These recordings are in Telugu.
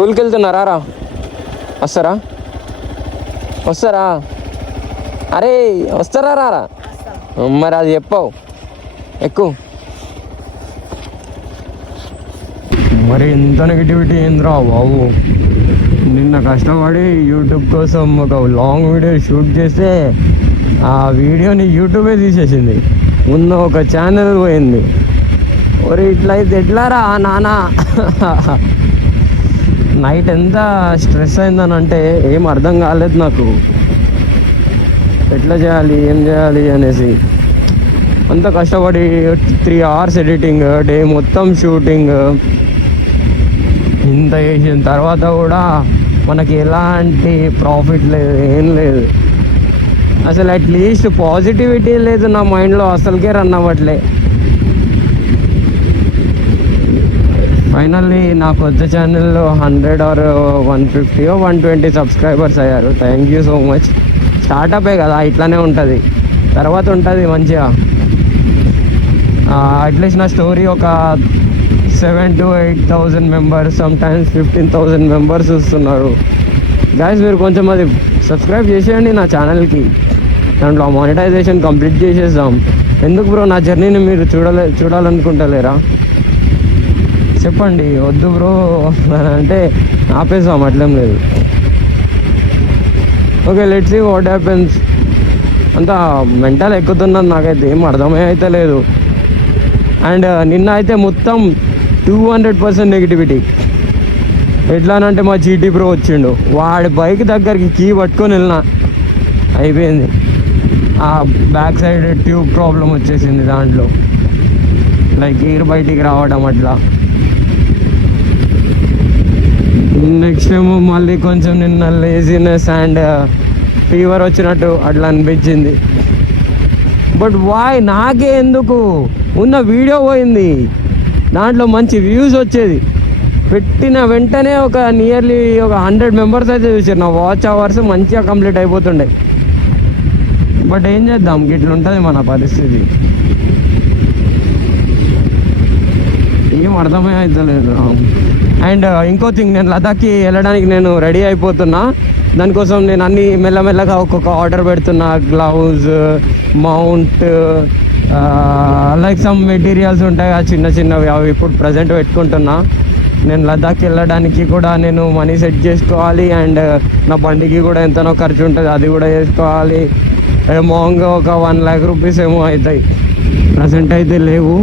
స్కూల్కి వెళ్తున్నారా రా? వస్తారా వస్తారా? అరే వస్తారా రారా? మరి అది చెప్పావు ఎక్కువ. మరి ఎంత నెగిటివిటీ ఏంద్రా బాబు. నిన్న కష్టపడి యూట్యూబ్ కోసం ఒక లాంగ్ వీడియో షూట్ చేస్తే ఆ వీడియోని యూట్యూబే తీసేసింది. ఉన్న ఒక ఛానల్ పోయింది. ఒరే ఇట్లయితే ఎట్లారా నానా. నైట్ ఎంత స్ట్రెస్ అయిందని అంటే ఏం అర్థం కాలేదు నాకు. ఎట్లా చేయాలి ఏం చేయాలి అనేసి అంత కష్టపడి 3 hours ఎడిటింగ్, డే మొత్తం షూటింగ్, ఇంత చేసిన తర్వాత కూడా మనకి ఎలాంటి ప్రాఫిట్ లేదు, ఏం లేదు. అసలు అట్లీస్ట్ పాజిటివిటీ లేదు నా మైండ్లో, అసలుకే రన్ అవ్వట్లే. ఫైనల్లీ నా కొత్త ఛానల్లో 100 or 150 or 120 సబ్స్క్రైబర్స్ అయ్యారు. Thank you so much. స్టార్టపే కదా, ఇట్లానే ఉంటుంది, తర్వాత ఉంటుంది మంచిగా. అట్లీస్ట్ నా స్టోరీ ఒక 7,000 to 8,000 మెంబర్స్, సమ్టైమ్స్ 15,000 మెంబర్స్ చూస్తున్నారు. గైస్ మీరు కొంచెం అది సబ్స్క్రైబ్ చేసేయండి నా ఛానల్కి. దాంట్లో మానిటైజేషన్ కంప్లీట్ చేసేద్దాం. ఎందుకు బ్రో నా జర్నీని మీరు చూడాలనుకుంటలేరా? చెప్పండి. వద్దు బ్రో అంటే ఆపేసాం, అట్లేం లేదు. Okay, let's see what happens. అంతా మెంటల్ ఎక్కుతున్నది, నాకైతే ఏం అర్థమే అయితే లేదు. అండ్ నిన్న అయితే మొత్తం 200% నెగిటివిటీ. ఎట్లానంటే మా జీటీ బ్రో వచ్చిండు, వాడి బైక్ దగ్గరికి కీ పట్టుకొని వెళ్ళినా, అయిపోయింది. ఆ బ్యాక్ సైడ్ ట్యూబ్ ప్రాబ్లం వచ్చేసింది దాంట్లో, లైక్ ఎయిర్ బయటికి రావడం అట్లా. నెక్స్ట్ ఏమో మళ్ళీ కొంచెం నిన్న లేజినెస్ అండ్ ఫీవర్ వచ్చినట్టు అట్లా అనిపించింది. బట్ వాయ్ నాకే ఎందుకు, ఉన్న వీడియో పోయింది, దాంట్లో మంచి వ్యూస్ వచ్చేది. పెట్టిన వెంటనే ఒక నియర్లీ ఒక 100 మెంబర్స్ అయితే చూసారు. నా వాచ్ అవర్స్ మంచిగా కంప్లీట్ అయిపోతుండే. బట్ ఏం చేద్దాం, ఇట్లా ఉంటుంది మన పరిస్థితి. ఏం అర్థమే అవుతలేదు. అండ్ ఇంకో థింగ్, నేను లదాఖ్కి వెళ్ళడానికి నేను రెడీ అయిపోతున్నా. దానికోసం నేను అన్నీ మెల్లమెల్లగా ఒక్కొక్క ఆర్డర్ పెడుతున్నా. Gloves, mount, like some materials ఉంటాయి కదా చిన్న చిన్నవి, అవి ఇప్పుడు ప్రజెంట్ పెట్టుకుంటున్నా. నేను లదాఖ్కి వెళ్ళడానికి కూడా నేను మనీ సెట్ చేసుకోవాలి. అండ్ నా బండికి కూడా ఎంతనో ఖర్చు ఉంటుంది, అది కూడా చేసుకోవాలి. అమౌంట్గా ఒక 1 lakh rupees ఏమో అవుతాయి. ప్రజెంట్ అయితే లేవు,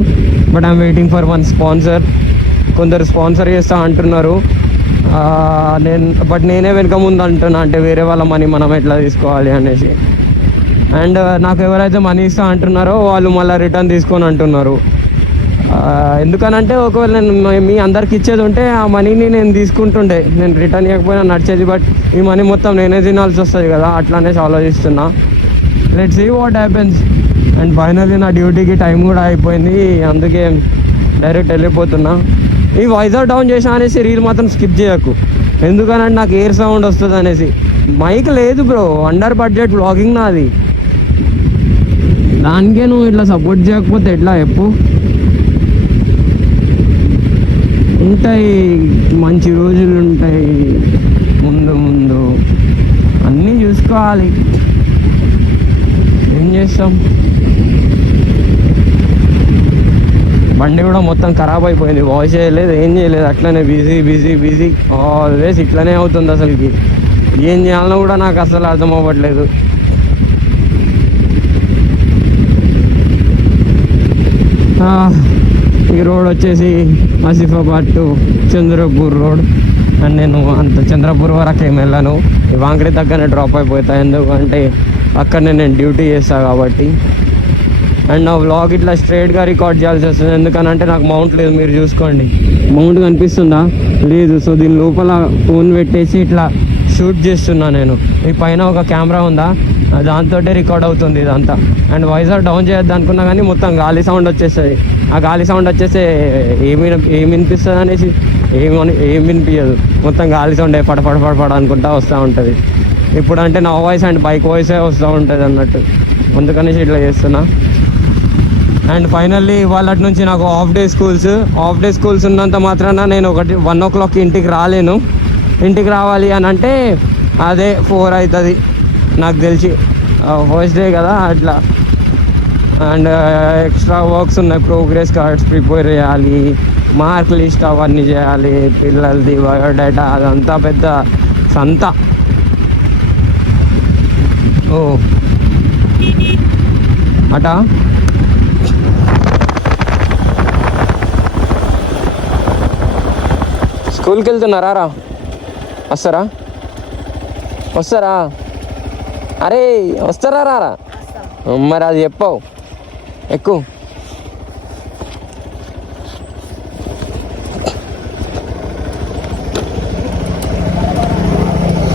but I'm waiting for one sponsor. కొందరు స్పాన్సర్ చేస్తా అంటున్నారు, నేనే వెనక ముందు అంటున్నా, అంటే వేరే వాళ్ళ మనీ మనం ఎట్లా తీసుకోవాలి అనేసి. అండ్ నాకు ఎవరైతే మనీ ఇస్తా అంటున్నారో వాళ్ళు మళ్ళీ రిటర్న్ తీసుకొని అంటున్నారు. ఎందుకనంటే ఒకవేళ నేను మీ అందరికి ఇచ్చేది ఉంటే ఆ మనీని నేను తీసుకుంటుండే, నేను రిటర్న్ ఇవ్వకపోయినా నడిచేది. బట్ ఈ మనీ మొత్తం నేనే తినాల్సి వస్తుంది కదా, అట్లానే ఆలోచిస్తున్నా. Let's see what happens. And finally నా డ్యూటీకి టైం కూడా అయిపోయింది, అందుకే డైరెక్ట్ వెళ్ళిపోతున్నా. ఈ వాయిస్ డౌన్ చేసా అనేసి రీల్ మాత్రం స్కిప్ చేయకు, ఎందుకనంటే నాకు ఎయిర్ సౌండ్ వస్తుంది అనేసి. మైక్ లేదు బ్రో, అండర్ బడ్జెట్ వ్లాగింగ్ నాది, దానికే నువ్వు ఇట్లా సపోర్ట్ చేయకపోతే ఎట్లా చెప్పు. ఉంటాయి మంచి రోజులు ఉంటాయి ముందు ముందు, అన్నీ చూసుకోవాలి. ఏం చేస్తాం, బండి కూడా మొత్తం ఖరాబ్ అయిపోయింది, వాష్ చేయలేదు, ఏం చేయలేదు, అట్లనే బిజీ బిజీ బిజీ ఆల్వేస్ ఇట్లనే అవుతుంది. అసలుకి ఏం చేయాలన్నా కూడా నాకు అసలు అర్థం అవ్వట్లేదు. ఈ రోడ్ వచ్చేసి Asifabad to Chandrapur road. And నేను అంత చంద్రపూర్ వరకు ఏమి వెళ్ళాను, ఈ వాంకడి దగ్గరనే డ్రాప్ అయిపోతాను, ఎందుకంటే అక్కడనే నేను డ్యూటీ చేస్తాను కాబట్టి. అండ్ నా వ్లాగ్ ఇట్లా స్ట్రైట్గా రికార్డ్ చేయాల్సి వస్తుంది, ఎందుకనంటే నాకు మౌంట్ లేదు. మీరు చూసుకోండి, మౌంట్ కనిపిస్తుందా? లేదు. సో దీని లోపల ఫోన్ పెట్టేసి ఇట్లా షూట్ చేస్తున్నా నేను. ఈ పైన ఒక కెమెరా ఉందా, దాంతో రికార్డ్ అవుతుంది ఇదంతా. అండ్ వాయిస్ డౌన్ చేయొద్దు అనుకున్నా కానీ మొత్తం గాలి సౌండ్ వచ్చేస్తుంది. ఆ గాలి సౌండ్ వచ్చేస్తే ఏమి వినిపిస్తుంది అనేసి ఏం వినిపించదు, మొత్తం గాలి సౌండ్ పడపడ అనుకుంటా వస్తూ ఉంటుంది. ఇప్పుడు అంటే నా వాయిస్ అండ్ బైక్ వాయిసే వస్తూ ఉంటుంది అన్నట్టు, అందుకనేసి ఇట్లా చేస్తున్నా. అండ్ ఫైనల్లీ వాళ్ళటి నుంచి నాకు హాఫ్ డే స్కూల్స్ ఉన్నంత మాత్రాన నేను 1 o'clock ఇంటికి రాలేను. ఇంటికి రావాలి అని అంటే అదే 4 అవుతుంది నాకు తెలిసి. ఫస్ట్ డే కదా అట్లా. అండ్ ఎక్స్ట్రా వర్క్స్ ఉన్నాయి, ప్రోగ్రెస్ కార్డ్స్ ప్రిపేర్ చేయాలి, మార్క్ లిస్ట్ అవన్నీ చేయాలి, పిల్లలది బయోడేటా, అదంతా పెద్ద సంత. ఓ అటా స్కూల్కి వెళ్తున్నారా రా? వస్తారా? అరే వస్తారా రారా? మరి అది చెప్పావు. ఎక్కువ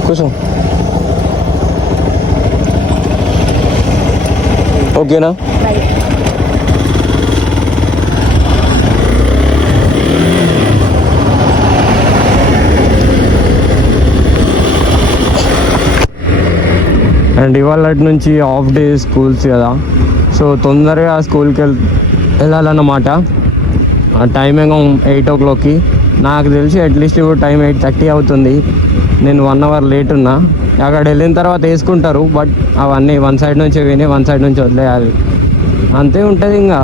కూర్చో. ఓకేనా? అండ్ ఇవాళ నుంచి హాఫ్ డే స్కూల్స్ కదా, సో తొందరగా స్కూల్కి వెళ్ళాలన్నమాట. టైం ఏమో 8 o'clockకి. నాకు తెలిసి అట్లీస్ట్ ఇప్పుడు టైం 8:30 అవుతుంది. నేను 1 hour లేట్ ఉన్నా. అక్కడ వెళ్ళిన తర్వాత వేసుకుంటారు, బట్ అవన్నీ వన్ సైడ్ నుంచి విని వన్ సైడ్ నుంచి వదిలేయాలి, అంతే ఉంటుంది ఇంకా.